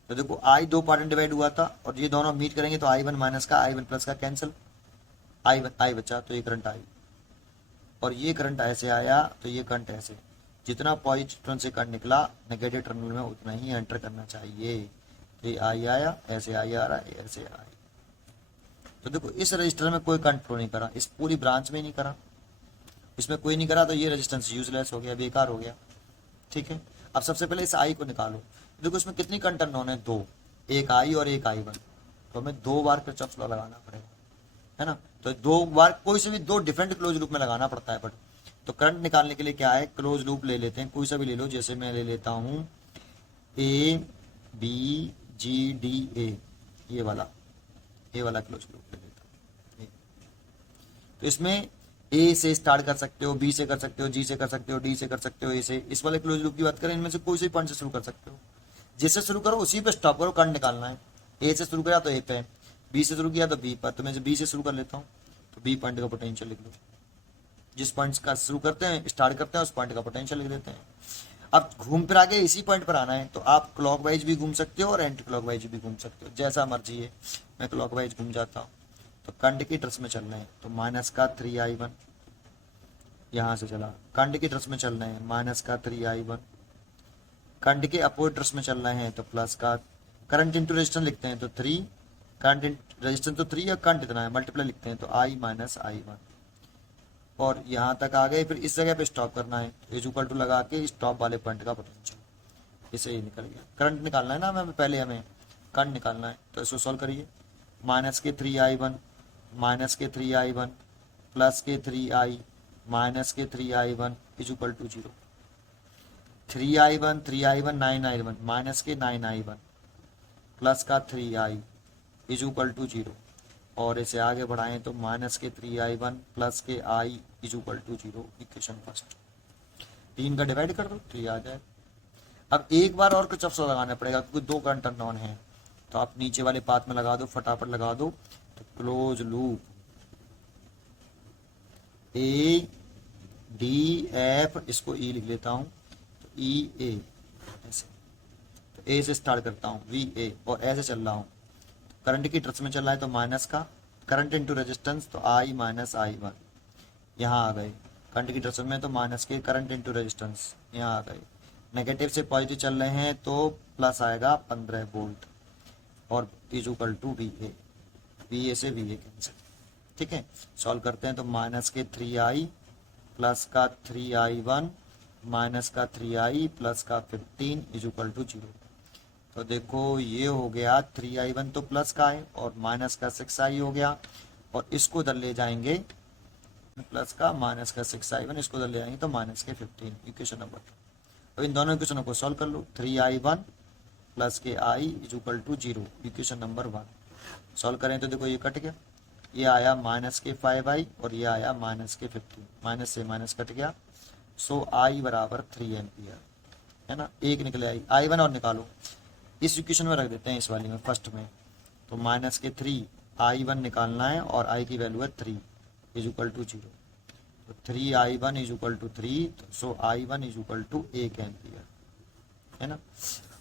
तो देखो I दो पार्ट में डिवाइड हुआ था और ये दोनों मीट करेंगे, तो I1 माइनस का I1 प्लस का कैंसिल, I बचा, तो ये करंट आई, और ये करंट ऐसे आया, तो ये करंट ऐसे, जितना पॉजिटिव टर्मिनल से करंट निकला नेगेटिव टर्मिनल में उतना ही एंटर करना चाहिए, तो ये I आया, ऐसे I आ रहा है, ऐसे I, तो देखो इस रजिस्टर में कोई करंट फ्लो नहीं करा, इस पूरी ब्रांच में नहीं करा, इसमें कोई नहीं करा, तो ये रेजिस्टेंस यूजलेस हो गया, बेकार हो गया, ठीक है। अब सबसे पहले इस I को निकालो, देखो इसमें कितनी करंट टर्न ऑन है, 2, एक I और एक I1, तो हमें 2 बार किरचॉफ लॉ लगाना पड़ेगा, है ना, तो 2 बार कोई से भी 2 डिफरेंट क्लोज लूप में लगाना पड़ता है, बट तो करंट निकालने के लिए क्या है, क्लोज लूप ले लेते हैं, कोई सा भी ले लो, जैसे मैं ले लेता हूँ ABGDA, ये वाला क्लोज लूप ले लेता हूँ, तो इसमें ए से स्टार्ट कर सकते हो, बी से कर सकते हो, जी से कर सकते हो, डी से कर सकते हो, ए से, इस वाले क्लोज लूप की बात करें, इनमें से कोई से पॉइंट से शुरू कर सकते हो, जिससे शुरू करो उसी पे स्टॉप करो, करंट निकालना है। ए से शुरू किया तो ए पे, बी से शुरू किया तो बी पर, तो मैं बी से शुरू कर लेता हूँ, तो बी पॉइंट का पोटेंशियल लिख लो, जिस पॉइंट का शुरू करते हैं स्टार्ट करते हैं उस पॉइंट का पोटेंशियल लिख देते हैं। अब घूम फिर आगे इसी पॉइंट पर आना है, तो आप क्लॉकवाइज भी घूम सकते हो और एंटी क्लॉकवाइज भी घूम सकते हो, जैसा मर्जी है। मैं क्लॉकवाइज घूम जाता हूँ, तो करंट की तरफ में चलना है, तो माइनस का 3I1 यहाँ से चला, करंट की तरफ में चलना है, माइनस का 3I1, करंट के अपोजिट तरफ में चलना है, तो प्लस का, करंट इंटू रेजिस्टेंस लिखते हैं तो 3, करंट रेजिस्टेंस तो 3 है, करंट इतना है, मल्टीप्लाई लिखते हैं तो I माइनस I1, और यहाँ तक आ गए, फिर इस जगह पे स्टॉप करना है, इज इक्वल टू लगा के स्टॉप वाले पॉइंट का पोटेंशियल, इसे ही निकल गया। करंट निकालना है ना, हमें पहले हमें करंट निकालना है, तो इसको सॉल्व करिए, माइनस के 3I1 माइनस के 3I1 प्लस के 3I माइनस के 3I1 is equal to 0, 3I1 9I1 minus के 9I1 प्लस का 3I इज इक्वल टू 0, और इसे आगे बढ़ाएं तो माइनस के 3I1 प्लस के I is equal to 0, equation first, 3 का डिवाइड कर दो तो ये आ जाए। अब एक बार और कुछ अफसर लगाना पड़ेगा, क्योंकि 2 करंट टर्न ऑन है, तो आप नीचे वाले पाथ में लगा दो, फटाफट लगा दो, तो क्लोज लूप ADF, इसको E लिख लेता हूँ, तो ई ए, ऐसे। तो ए से स्टार्ट करता हूँ, वी ए, और ऐसे चल रहा हूँ। करंट की ट्रस में चल रहा है तो माइनस का, करंट इंटू रेजिस्टेंस तो आई माइनस आई वन, यहाँ आ गए। करंट की ट्रस में तो माइनस के, करंट इंटू रेजिस्टेंस यहाँ आ गए। नेगेटिव से पॉजिटिव चल रहे हैं तो प्लस आएगा 15 वोल्ट, और is equal to V A से वी ए कैंसिल। ठीक है, सॉल्व करते हैं तो माइनस के 3i प्लस का 3i1 माइनस का 3i प्लस का 15 इज इक्वल टू 0। तो देखो ये हो गया 3i1 तो प्लस का है और माइनस का 6i हो गया, और इसको उधर ले जाएंगे, प्लस का माइनस का 6i1, इसको उधर ले जाएंगे तो माइनस के 15, इक्वेशन नंबर 2। तो इन दोनों इक्वेशनों को सॉल्व कर लो, 3i1 प्लस के i is equal to 0, equation number 1। Solve करें तो देखो ये कट गया, ये आया माइनस के 5i और ये आया माइनस के 15, माइनस से माइनस कट गया। सो i बराबर 3 एम्पियर, है ना, एक निकले i1 और निकालो, इस इक्वेशन में रख देते हैं, इस वाली में फर्स्ट में। तो माइनस के 3i1 निकालना है और i की वैल्यू है 3 इज इक्वल टू 0। तो 3i1 is equal to 3, so i1 is equal to 1 ampere, है ना।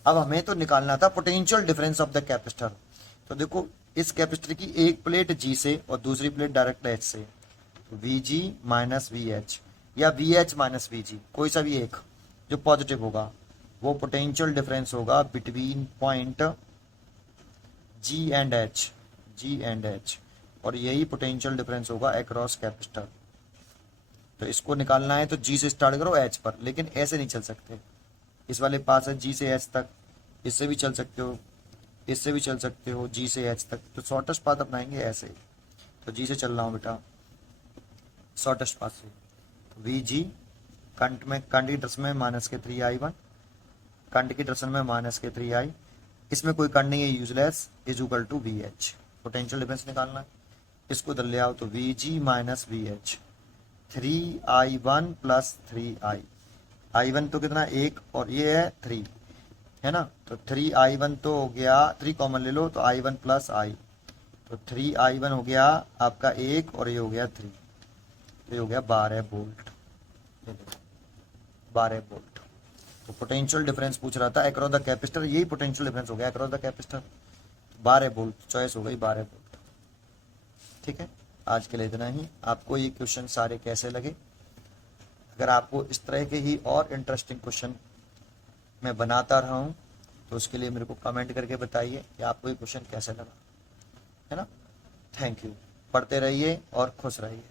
अब हमें तो निकालना था potential difference of the capacitor. तो देखो इस कैपेसिटर की एक प्लेट जी से और दूसरी प्लेट डायरेक्ट एच से, V G minus V H या V H minus V G, कोई सा भी एक जो पॉजिटिव होगा वो पोटेंशियल डिफरेंस होगा between point G and H, G and H, और यही पोटेंशियल डिफरेंस होगा अक्रॉस कैपेसिटर। तो इसको निकालना है तो जी से स्टार्ट करो एच पर, लेकिन ऐसे नहीं चल सकते। इस वाले पास है जी से एच तक, इससे भी चल सकते हो, इससे भी चल सकते हो जी से एच तक, तो शॉर्टेस्ट पाथ अपनाएंगे ऐसे। तो जी से चल रहा हूँ बेटा, शॉर्टेस्ट पाथ से, वी जी, कंट की ट्रस में माइनस के 3i1, कंट की ट्रसन में माइनस के 3i, इसमें कोई कंट नहीं है useless, is equal to V H. Potential difference निकालना है, इसको उधर ले आओ तो V G minus V H, 3i1 plus 3i, i1 तो कितना 1 और ये है 3, है ना। तो 3i1 तो हो गया, 3 कॉमन ले लो तो i1 प्लस i, तो 3i1 हो गया आपका 1 और ये हो गया 3, तो ये हो गया 12 वोल्ट, 12 वोल्ट। तो पोटेंशियल डिफरेंस पूछ रहा था अक्रॉस द कैपेसिटर, यही पोटेंशियल डिफरेंस हो गया across the capacitor, 12 volt choice हो गई, 12 वोल्ट। ठीक है, आज के लिए इतना ही। आपको ये क्वेश्चन सारे कैसे लगे? अगर आपको इस तरह के ही और इंटरेस्टिंग क्वेश्चन मैं बनाता रहा हूँ तो उसके लिए मेरे को कमेंट करके बताइए कि आपको ये क्वेश्चन कैसे लगा, है ना। थैंक यू, पढ़ते रहिए और खुश रहिए।